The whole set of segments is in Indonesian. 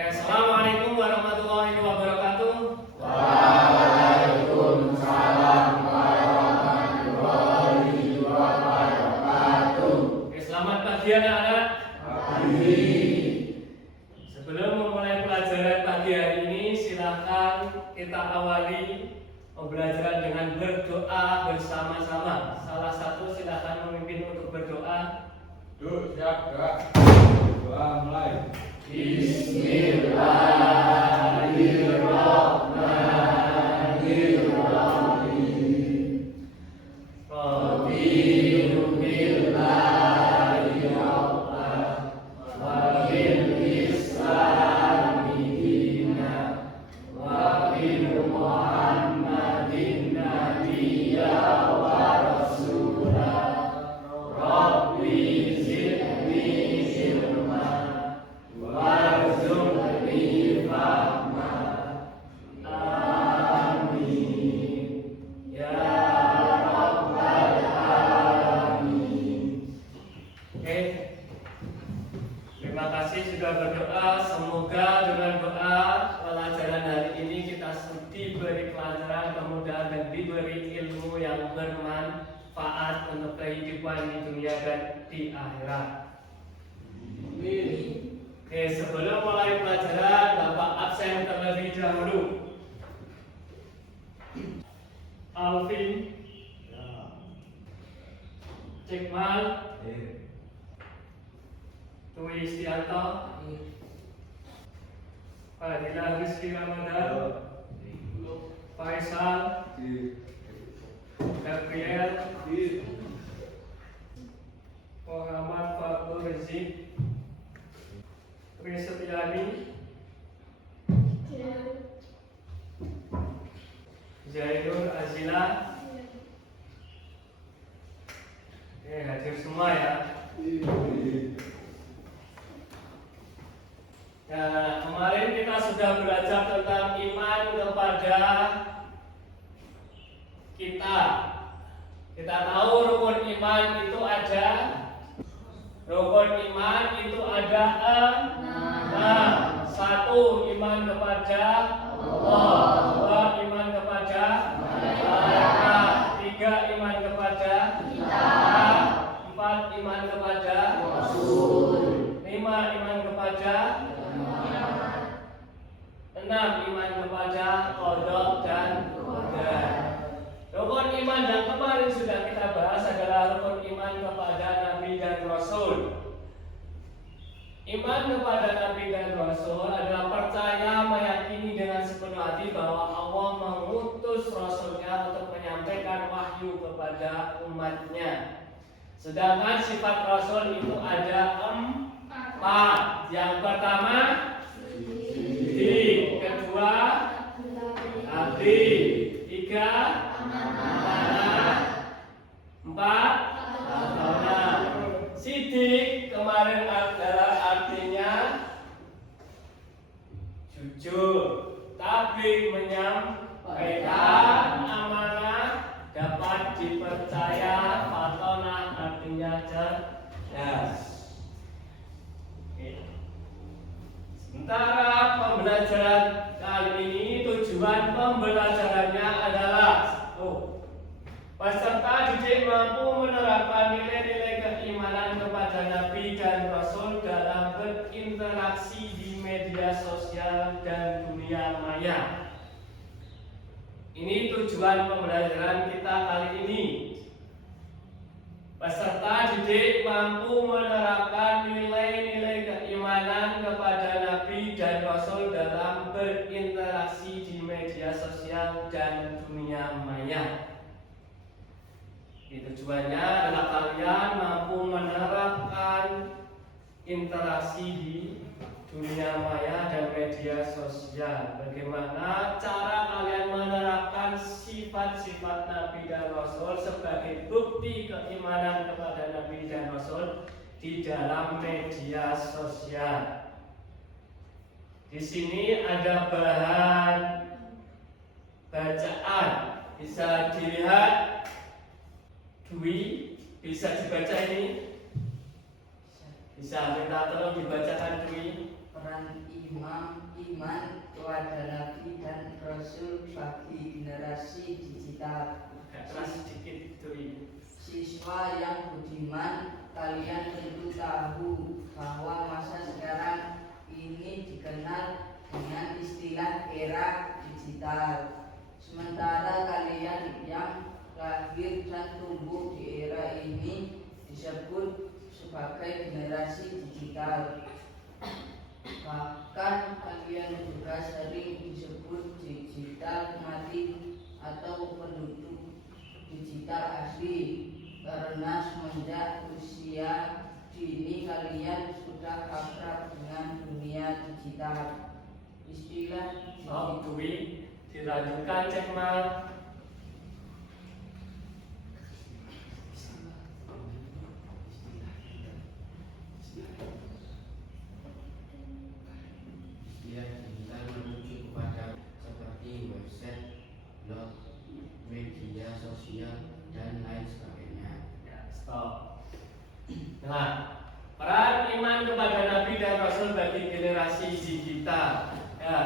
Assalamualaikum warahmatullahi wabarakatuh. Waalaikumsalam warahmatullahi wabarakatuh. Selamat pagi anak-anak. Pagi. Sebelum memulai pelajaran pagi hari ini, silakan kita awali pembelajaran dengan berdoa bersama-sama. Salah satu silakan memimpin untuk berdoa. Siap, doa. Doa mulai. Bismillahirrahmanirrahim. Raditu billahi rabban wa bil islami dinan wa bi Muhammadin nabiyya wa rasulah. Rabbi zidni ilma warzuqni fahma. Amin ya rabbal alamin. Oke, terima kasih sudah berdoa. Semoga dengan doa pelajaran hari ini kita diberi pelajaran, kemudahan dan diberi ilmu yang bermanfaat untuk kehidupan di dunia dan di akhirat. Oke, sebelum mulai pelajaran, Bapak absen terlebih dahulu. Alvin, Cekmal, Tui Istianto, Fadilah Rizky Ramadan, Faisal, Gabriel, Muhammad Fatul Rizki, Tri Setiani, Zainur Azila. Hadir semua ya. Nah, kemarin kita sudah belajar tentang iman kepada kita. Kita tahu rukun iman itu ada. Rukun iman itu ada enam. Satu, iman kepada Allah. Dua, iman kepada malaikat. Tiga, iman kepada kita. Empat, iman kepada Rasul. Lima, iman kepada enam, iman kepada qada dan qadar. Rukun iman yang kemarin sudah kita bahas adalah rukun iman kepada Nabi dan Rasul. Iman kepada Nabi dan Rasul adalah percaya, meyakini dengan sepenuh hati bahwa Allah mengutus Rasulnya untuk menyampaikan wahyu kepada umatnya. Sedangkan sifat Rasul itu ada empat. Yang pertama, kedua, abdi, tiga, empat, sidik kemarin adalah artinya jujur, tabligh menyampaikan amanah, dapat dipercaya, fatonah artinya cerdas. Sementara pembelajaran kali ini tujuan pembelajarannya adalah peserta didik mampu menerapkan nilai-nilai keimanan kepada Nabi dan Rasul dalam berinteraksi di media sosial dan dunia maya. Ini tujuan pembelajaran kita kali ini. Peserta didik mampu menerapkan nilai-nilai keimanan kepada Nabi dan Rasul dalam berinteraksi di media sosial dan dunia maya. Tujuannya adalah kalian mampu menerapkan interaksi di dunia maya dan media sosial. Bagaimana cara kalian menerapkan sifat-sifat Nabi dan Rasul sebagai bukti keimanan kepada Nabi dan Rasul di dalam media sosial. Di sini ada bahan bacaan, bisa dilihat. Dwi, bisa dibaca ini? Bisa minta tolong dibacakan Dwi. peran iman kepada Nabi dan Rasul bagi generasi digital. Sedikit itu. Siswa yang budiman, kalian tentu tahu bahwa masa sekarang ini dikenal dengan istilah era digital. Sementara kalian yang lahir dan tumbuh di era ini disebut sebagai generasi digital. Bahkan kalian juga sering disebut digital mati atau penduduk digital asli, karena semenjak usia dini kalian sudah akrab dengan dunia digital. Istilah Dwi, dilanjutkan cek mal. Istilah digital merujuk kepada seperti website, blog, media sosial, dan lain sebagainya. Ya, stop. Nah, peran iman kepada Nabi dan Rasul bagi generasi digital. Ya,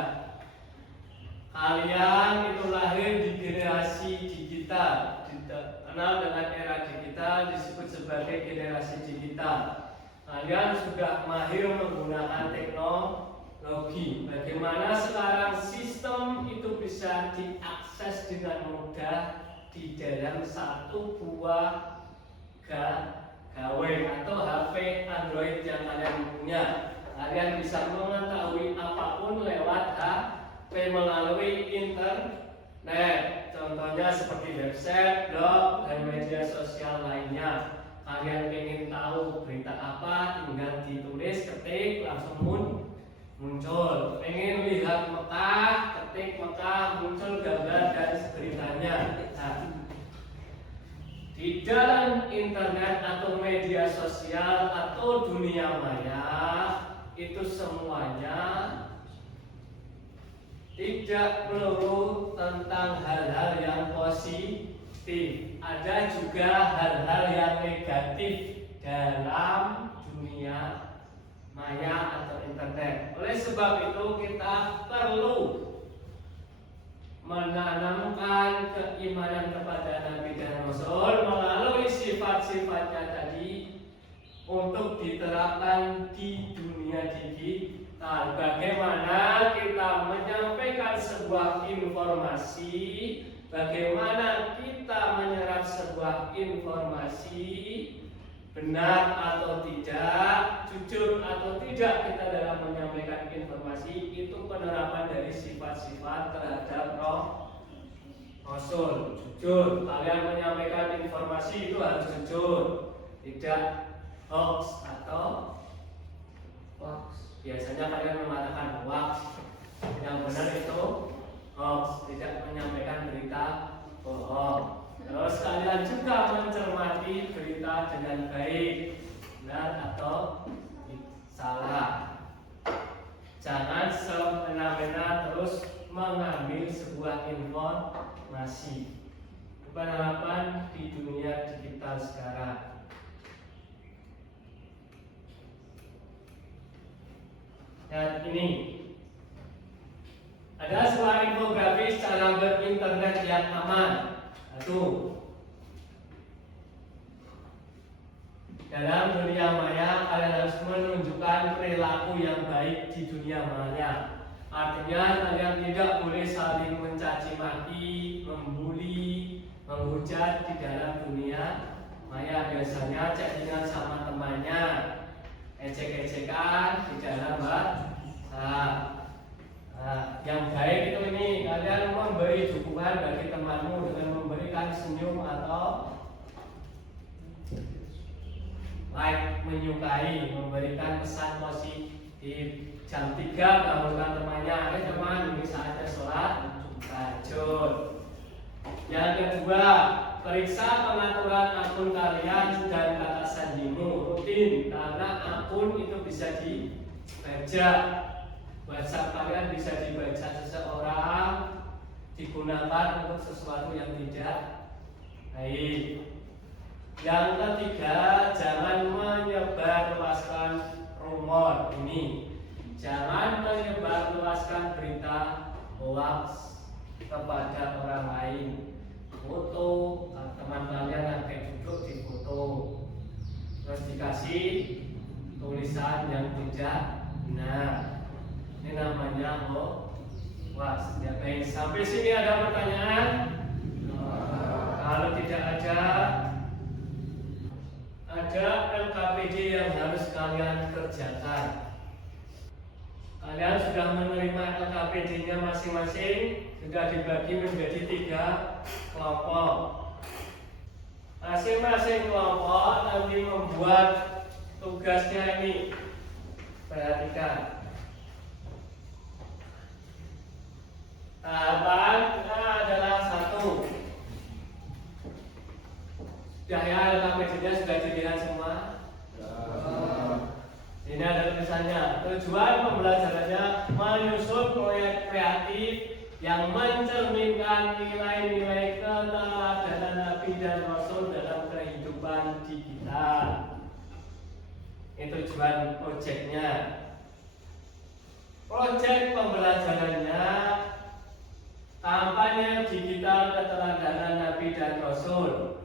kalian itu lahir di generasi digital, dikenal dengan era digital, disebut sebagai generasi digital. Kalian sudah mahir menggunakan teknologi. Bagaimana sekarang sistem itu bisa diakses dengan mudah di dalam satu buah gawai atau HP Android yang kalian punya. Kalian bisa mengetahui apapun lewat HP melalui internet. Contohnya seperti website, blog, dan media sosial lainnya. Kalian ingin tahu berita apa, tinggal ditulis, ketik, langsung muncul. Pengen lihat Mekah, ketik Mekah, muncul gambar dan beritanya. Nah, di dalam internet atau media sosial atau dunia maya itu semuanya tidak melulu tentang hal-hal yang positif. Ada juga hal-hal yang negatif dalam dunia maya atau internet. Oleh sebab itu kita perlu menanamkan keimanan kepada Nabi dan Rasul melalui sifat-sifatnya tadi untuk diterapkan di dunia digital. Bagaimana kita menyampaikan sebuah informasi, bagaimana kita menyerap sebuah informasi, benar atau tidak, jujur atau tidak kita dalam menyampaikan informasi, itu penerapan dari sifat-sifat terhadap Rasul. Jujur, kalian menyampaikan informasi itu harus jujur, tidak hoax atau hoax. Biasanya kalian mengatakan hoax, yang benar itu hoax, tidak menyampaikan berita bohong. Terus kalian juga mencermati berita dengan baik, benar atau salah. Jangan semena-mena terus mengambil sebuah informasi. Penerapan di dunia digital sekarang. Dan ini ada sebuah infografis cara berinternet yang aman. Satu, dalam dunia maya kalian harus menunjukkan perilaku yang baik di dunia maya. Artinya kalian tidak boleh saling mencaci maki, membuli, menghujat di dalam dunia maya. Biasanya chattingan sama temannya, ejek-ejekan di dalam WhatsApp. Yang baik itu ini, kalian memberi dukungan bagi temanmu dengan memberikan senyum atau like, menyukai, memberikan pesan positif. Jam 3 bangunkan temannya, teman, ini saatnya sholat tahajud. Yang kedua, periksa pengaturan akun kalian dan kata sandimu rutin, karena akun itu bisa dibaca. WhatsApp kalian bisa dibaca seseorang, digunakan untuk sesuatu yang tidak baik. Yang ketiga, jangan menyebarluaskan rumor ini. Jangan hoax kepada orang lain. Foto teman kalian sampai duduk di foto, terus dikasih tulisan yang tidak benar. Ini namanya hoax. Ya, baik, sampai sini ada pertanyaan? Kalau tidak ada LKPD yang harus kalian kerjakan. Kalian sudah menerima LKPD-nya masing-masing, sudah dibagi menjadi 3 kelompok. Masing-masing kelompok nanti membuat tugasnya ini. Perhatikan. Tahapannya adalah 1. Sudah ya, LKPD-nya sudah dilihat semua. Ini ada tulisannya. Tujuan pembelajarannya menyusun proyek kreatif yang mencerminkan nilai-nilai keteladanan Nabi dan Rasul dalam kehidupan digital. Itu tujuan proyeknya. Proyek pembelajarannya kampanye digital keteladanan Nabi dan Rasul.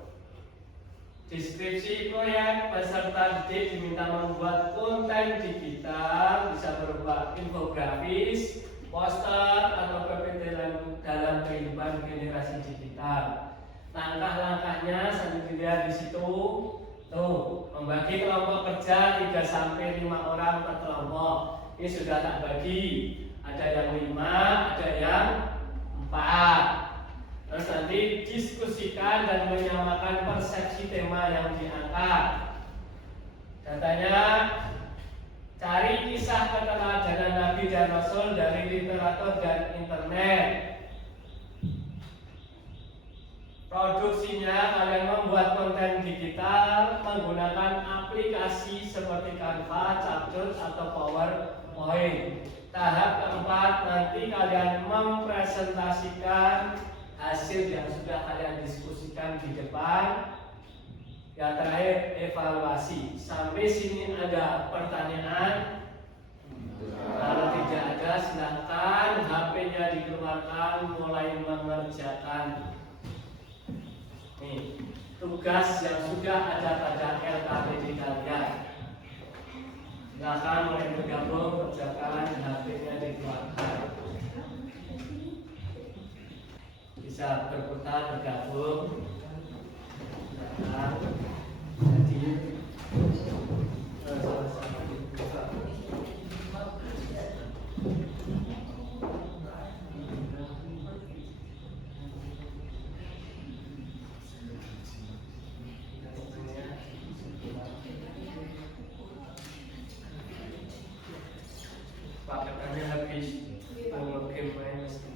Deskripsi proyek, peserta didik diminta membuat konten digital bisa berupa infografis, poster, atau PPT dalam kehidupan generasi digital. Langkah-langkahnya sambil dilihat di situ. Tuh, membagi kelompok kerja 3 sampai 5 orang per kelompok. Ini sudah tak bagi. Ada yang 5, ada yang 4. Terus nanti diskusikan dan menyamakan persepsi tema yang diangkat. Datanya, cari kisah keteladanan Nabi dan Rasul dari literatur dan internet. Produksinya, kalian membuat konten digital menggunakan aplikasi seperti Canva, Capcut, atau PowerPoint. Tahap keempat, nanti kalian mempresentasikan hasil yang sudah kalian diskusikan di depan. Yang terakhir, evaluasi. Sampai sini ada pertanyaan? Kalau tidak ada, silakan HP-nya dikeluarkan, mulai mengerjakan. Nih, tugas yang sudah ada pada LKPD kalian. Silakan mulai bergabung, kerjakan, HP-nya dikeluarkan. Bisa berputar, bergabung. Jadi sama-sama dibuka. Paketannya habis, mau game main mesti.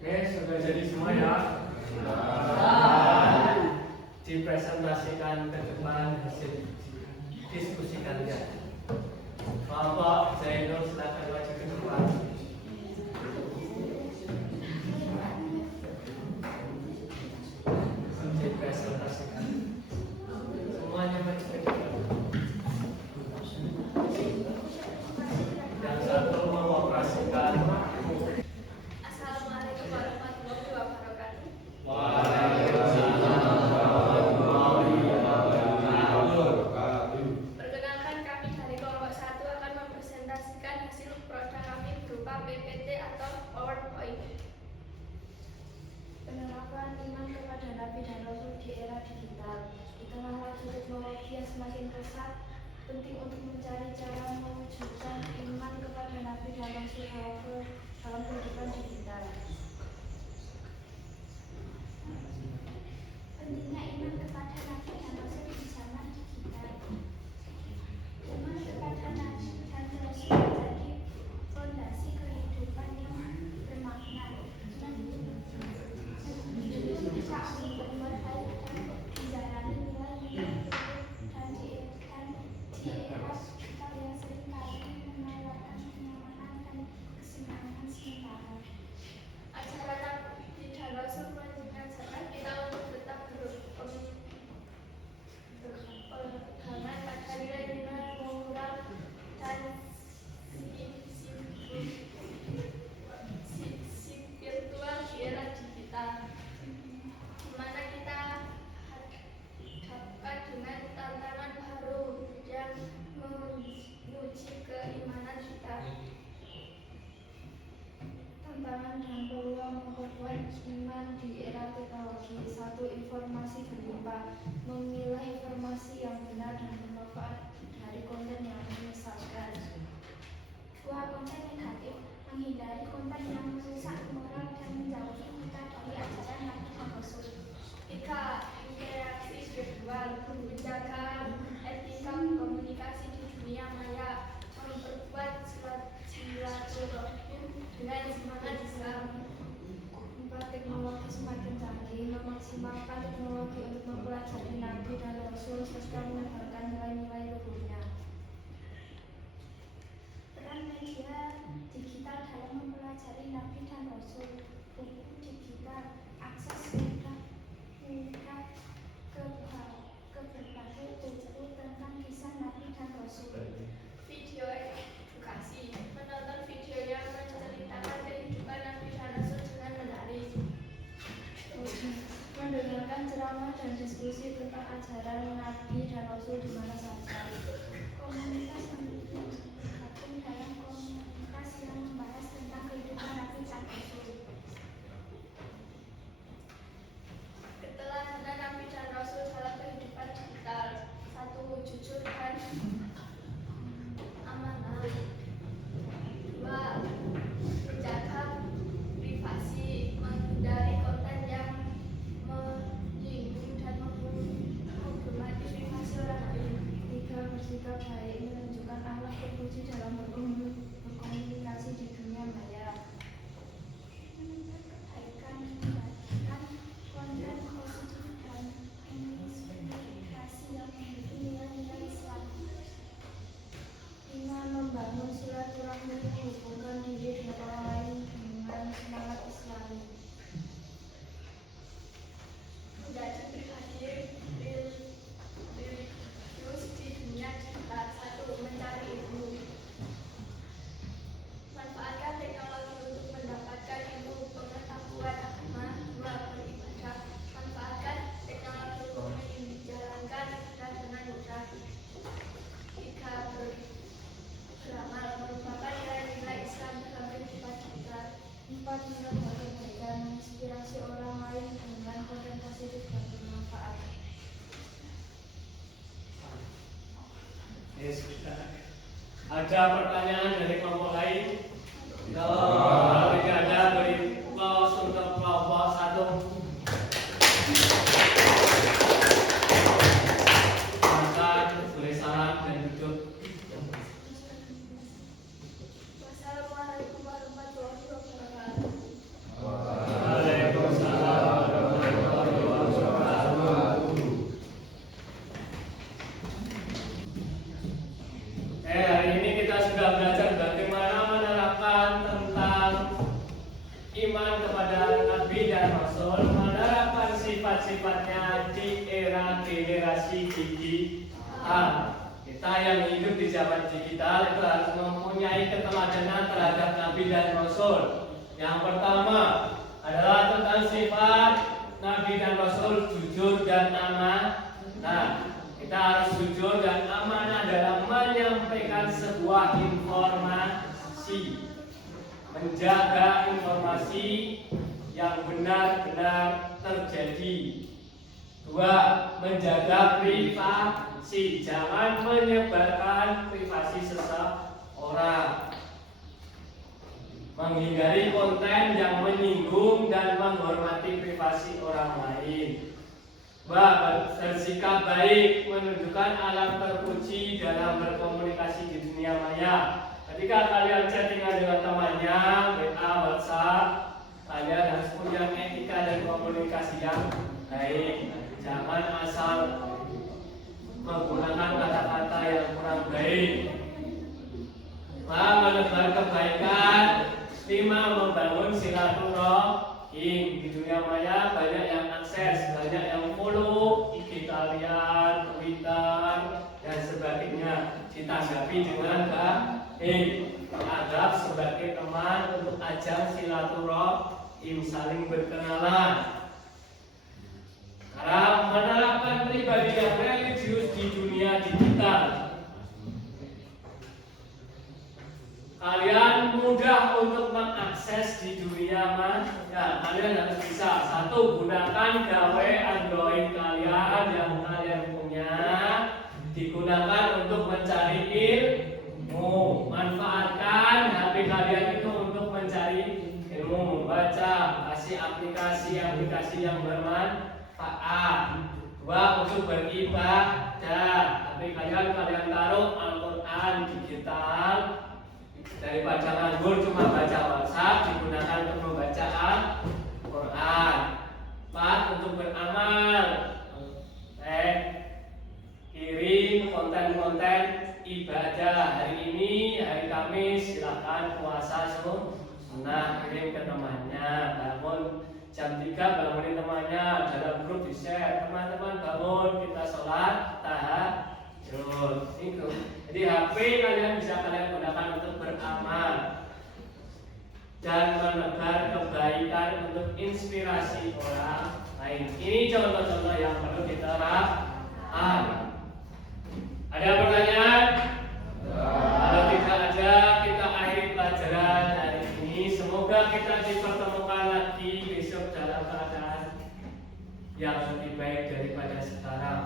Oke, sudah jadi semua ya. Dipresentasikan ke depan hasil diskusi kalian. Bapak Zainul, silakan maju ke depan. Dipresentasikan. Semuanya maju ke depan. Yang satu mengoperasikan. Assalamualaikum warahmatullahi wabarakatuh. Perkenalkan, kami dari kelompok 1 akan mempresentasikan hasil produk kami berupa PPT atau PowerPoint. Penerapan iman kepada Nabi dan Rasul di era digital. Di tengah laju teknologi yang semakin pesat, penting untuk mencari cara mewujudkan iman kepada Nabi dan Rasul dalam kehidupan digital. Pentingnya iman kepada Nabi dan Rasul di zaman digital. Iman kepada Nabi dan Rasul menjadi fondasi kehidupan yang bermakna. Bisa berbuat baik dan menjalani nilai-nilai dan diiringan di era digital yang seringkali menawarkan kenyamanan dan kesenangan sementara. Acara Nabi dan Rasul mengajarkan kita untuk tetap berpegangan pada nilai-nilai moral dan spiritual di era digital, di mana kita hadapkan dengan tantangan baru yang menguji keimanan kita. Tantangan dan peluang memperkuat iman di era teknologi. 1. Informasi berlimpah. Memilah informasi yang benar dan bermanfaat dari konten yang menyesatkan. 2. Konten negatif. Menghindari konten yang merusak moral dan menjauhi kita dari ajaran Nabi dan Rasul. 3. Interaksi virtual. Menjaga etika komunikasi di dunia maya. Memperkuat silaturahim dengan semangat Islam. 4. Teknologi semakin canggih. Memaksimalkan teknologi untuk mempelajari Nabi dan Rasul serta menebarkan nilai-nilai luhurnya. Peran media digital dalam mempelajari Nabi dan Rasul. Buku digital, akses mudah ke berbagai buku tentang kisah Nabi dan Rasul. Video edukasi. Menonton video yang menceritakan kehidupan Nabi dan Rasul dengan menarik. Mendengarkan ceramah dan diskusi tentang ajaran Nabi dan Rasul di mana saja. Komunitas yang bergabung dalam komunitas yang membahas tentang kehidupan Nabi dan Rasul. Keteladanan Nabi dan Rasul dalam kehidupan digital. 1. Jujur dan amanah. 2. Menjaga privasi. Menghindari konten yang menyinggung dan menghormati terpuji dalam berkomunikasi di dunia maya. Membagikan konten positif dan menginspirasi yang memiliki nilai-nilai Islam. 5. Membangun silaturahmi menghubungkan diri dengan orang lain dengan semangat Islami. Menjadi pribadi religius di dunia digital. 1. Mencari ilmu. Manfaatkan teknologi untuk mendapatkan ilmu pengetahuan agama. 2. Beribadah. Manfaatkan teknologi untuk menjalankan ibadah dengan mudah. 3. Beramal. Merupakan nilai-nilai Islam dalam kehidupan kita. 4. Menebar kebaikan. Menginspirasi orang lain dengan konten positif dan bermanfaat. Yes, ada pertanyaan dari kelompok lain? Kalau tidak ada, beri aplaus untuk kelompok 1. Silakan boleh salam dan duduk. Wassalamualaikum warahmatullahi wabarakatuh. Waalaikumsalam warahmatullahi wabarakatuh. Hari ini kita sudah belajar bagaimana menerapkan tentang iman kepada Nabi dan Rasul, menerapkan sifat-sifatnya di era generasi digital. Kita yang hidup di zaman digital itu harus mempunyai keteladanan terhadap Nabi dan Rasul. Yang pertama adalah tentang sifat Nabi dan Rasul jujur dan amanah. Nah, kita harus jujur dan amanah dalam menyampaikan sebuah informasi, menjaga informasi yang benar-benar terjadi. 2. Menjaga privasi, jangan menyebarkan privasi seseorang. Menghindari konten yang menyinggung dan menghormati privasi orang lain. 2. Bersikap baik, menunjukkan alam terpuji dalam berkomunikasi di dunia maya. Ketika kalian chattingan dengan temannya, WA, WhatsApp, kalian harus punya etika dan komunikasi yang baik. Jangan asal menggunakan kata-kata yang kurang baik. 4. Menebar kebaikan. 5. Membangun silaturahmi. Di dunia maya banyak yang akses, banyak yang follow IG kalian, Twitter dan sebagainya. Ditanggapi dengan baik, anggap sebagai teman untuk ajang silaturahim, saling berkenalan. Karena menerapkan pribadi yang religius di dunia digital, kalian mudah untuk mengakses di dunia maya. Kalian harus bisa. 1. Gunakan gawe Android kalian yang kalian punya, digunakan untuk mencari ilmu. Manfaatkan HP kalian itu untuk mencari ilmu, membaca, kasih aplikasi-aplikasi yang bermanfaat. 2. Untuk beribadah. HP kalian taruh Al-Quran digital. Daripada nganggur cuma baca WhatsApp, digunakan untuk membaca Al-Quran. 4. Untuk beramal. Kirim konten-konten ibadah. Hari ini hari Kamis, silakan puasa sunnah, kirim ke temannya. Bangun jam 3, bangunin temannya, dalam grup di share, teman-teman bangun, kita sholat tahajud. Itu. Jadi HP kalian bisa kalian gunakan untuk beramal dan menebar kebaikan untuk inspirasi orang lain. Ini contoh-contoh yang perlu diterapkan. Ada pertanyaan? Kalau tidak ada, kita akhiri pelajaran hari ini. Semoga kita dipertemukan lagi besok dalam keadaan yang lebih baik daripada sekarang.